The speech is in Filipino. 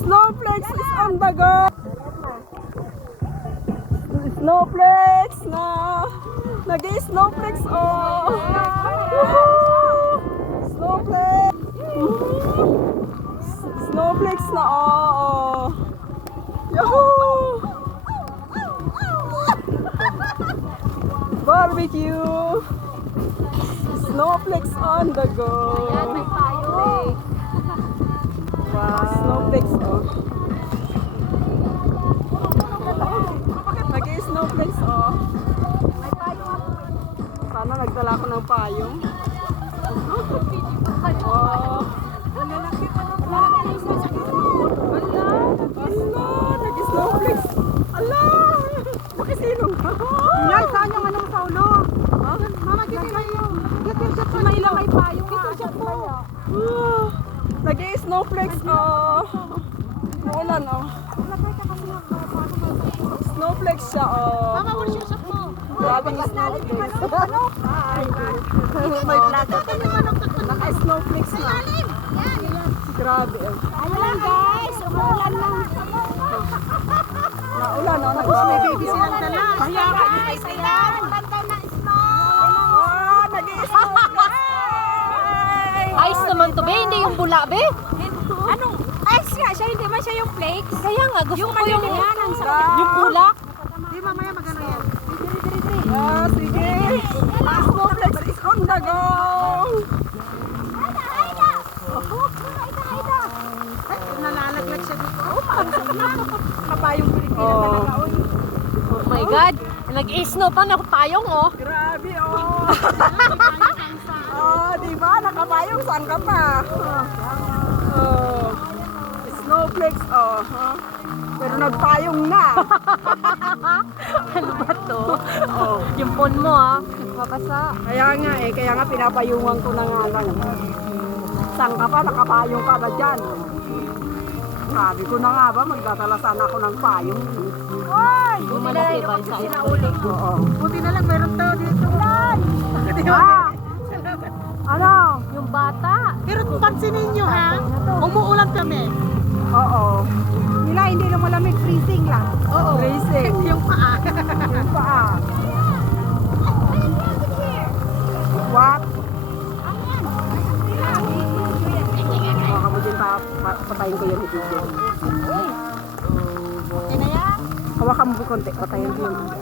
Snowflakes is on the go. Snowflakes na. Nag-snowflakes oh. Snowflakes. Snowflakes na oh. Yahoo! Barbecue. Snowflakes on the go. Ayan, may payo. Wow. Snowflakes oh. Nag-snowflakes oh. May payo ako. Sana nagdala ko ng payong. Oh. Nag-snowflakes. Ala! Nakisilong ka. Yan, saan yung ano sa ulo? Mama, get your shot. May ilang may payo. Get your shot mo. Nag-snowflakes oh. Muulan oh. Snowflakes siya oh. Mama, where's your shot mo? Grabe yung snowflakes. May plato. Naka-snowflakes na. Grabe oh. Ayan guys, umulan lang. Naulan oh. Tapos may baby silang dala. Kaya ka nyo kayo sila. Bantaw na snow. Oh, nag-snowflakes. Ayos naman to, be. Hindi yung bula, be. Anong? Ay, siya hindi man siya yung flakes. Kaya nga, gusto ko yung, ang yung bula. Di mamaya magano yan. Ah, sige. Snowflakes is on the go. Nalalaglag siya dito. Kapayong Pilipino Oh. talaga oh. Oh my God. Nag-snow pa na payong, oh. Grabe oh. Oh, di ba? Nakapayong saan ka pa? Oh. Snowflakes oh. Huh? Pero nagpayong na. Ano ba to? Oh. Yung phone mo, ah. Makasa. Kaya nga pinapayungan ko na nga lang. Saan ka pa? Nakapayong ka ba dyan? Sabi ko na nga ba, magdadala sana ako ng payong. Ay! Malaki ba sa Oo. Buti na lang meron tao dito. Ah! Ano? yung bata. Pero pansinin nyo ha, umuulan kami. Oo. Nila hindi lang malamig, freezing lang. Oo. Racing. Yung paa. Yung paa. What? Baka mo din patayin ko yung video. Okay na yan? Hawakan mo po konti, patayin ko yung video.